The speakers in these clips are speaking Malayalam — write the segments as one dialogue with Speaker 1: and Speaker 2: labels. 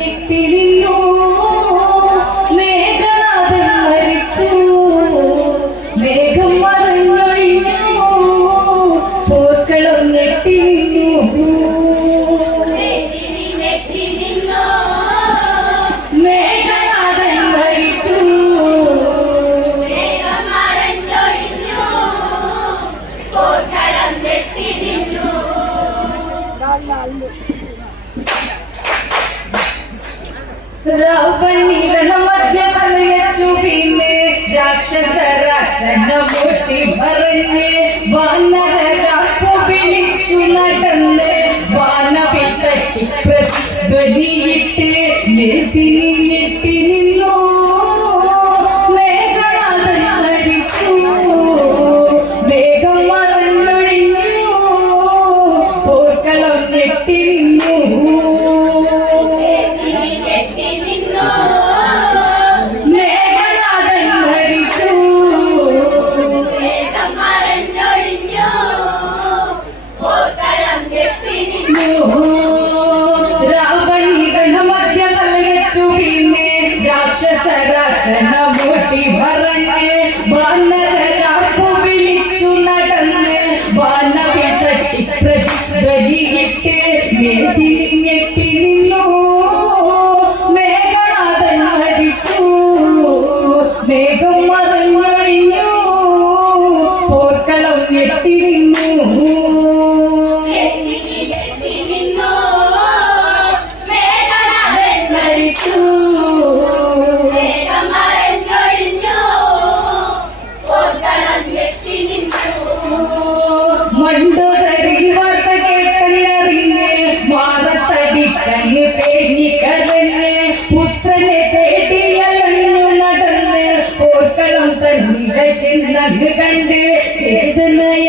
Speaker 1: तेरी ರಾವಣಿಗಳ ಮಧ್ಯ വലയച്ചു പിന്നെ രാക്ഷസ രാക്ഷണ പൊട്ടി പറഞ്ഞ് വാനരാപ്പു വിളിച്ചു നടന്ന് വാനവിട്ടയ്ക്ക് പ്രതിധ്വനിയിട്ട് നിർത്തിനി రాక్షస రచన ചിന്തക്ക് കണ്ട് ചെയ്ത് നയ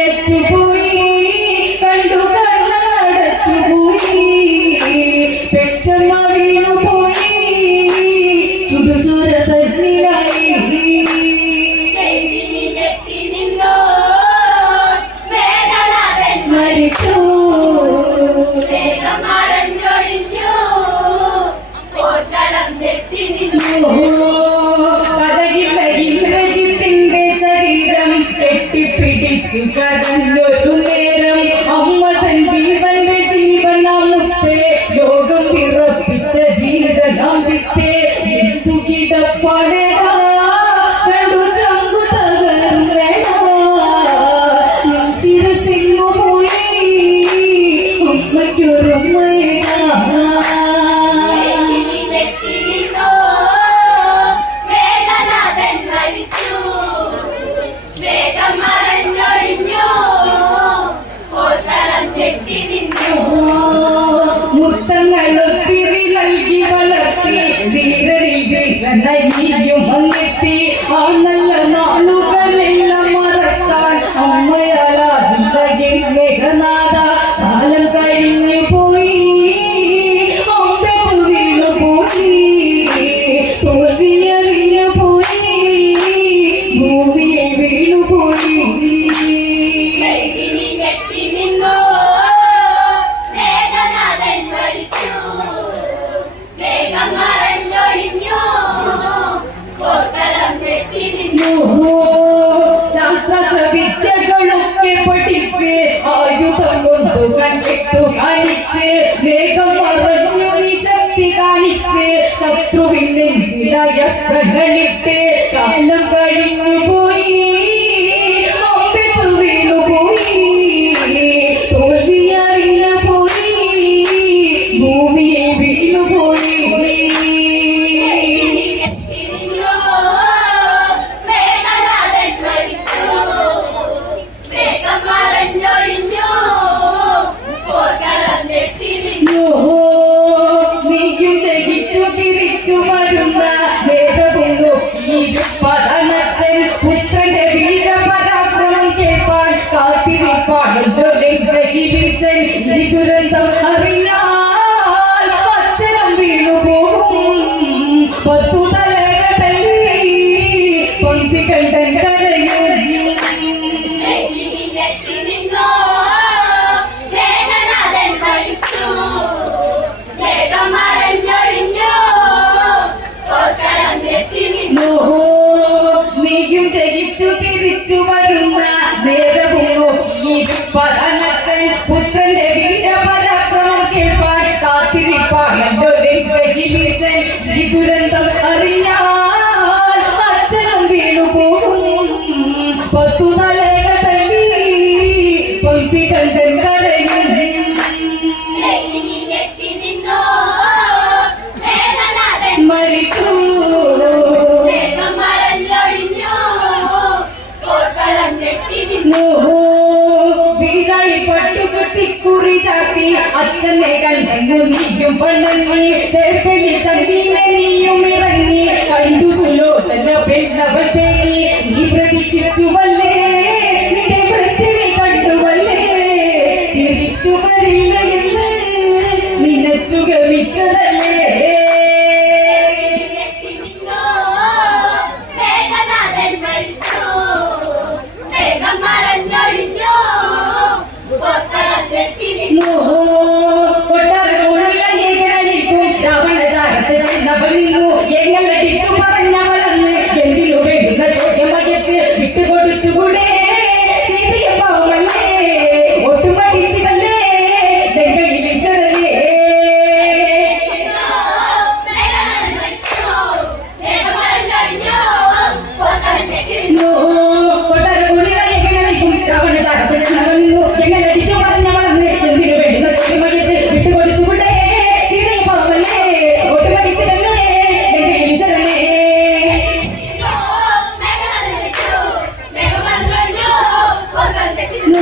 Speaker 1: Together. Allah ಓಹೋ ಶಾಸ್ತ್ರ ವಿದ್ಯೆಗಳಕ್ಕೆ ಪಠಿಸಿ ಆಯುಧಗೊಂಡು ಕಣ್ಣಿಟ್ಟು ಕಾಣಿಸಿ ವೇಗವರನ್ನು ಶಕ್ತಿ ಕಾಣಿಸಿ ಶತ್ರುವಿನ ಜಿಲ ಯಸ್ತ್ರಗಳಿಟ್ಟೆ ಕಾಲಂಗ വീരപരാക്രമം ദുരന്തം അറിഞ്ഞാൽ അച്ഛനം വീണു പോകും പത്തു నువ్వు వీరాళి పట్టు చుట్టి కురి జాతి അച്ഛനെ കണ്ടെന്നു നീയും പെണ്ണി തേർത്തലി ചങ്കിനെ നീയും ഇറങ്ങി കണ്ടു സുലോചന പെണ്ണവൾ തേങ്ങി നീ പ്രതീക്ഷിച്ചു
Speaker 2: las malas.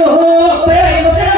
Speaker 1: oh, oh, pero emotional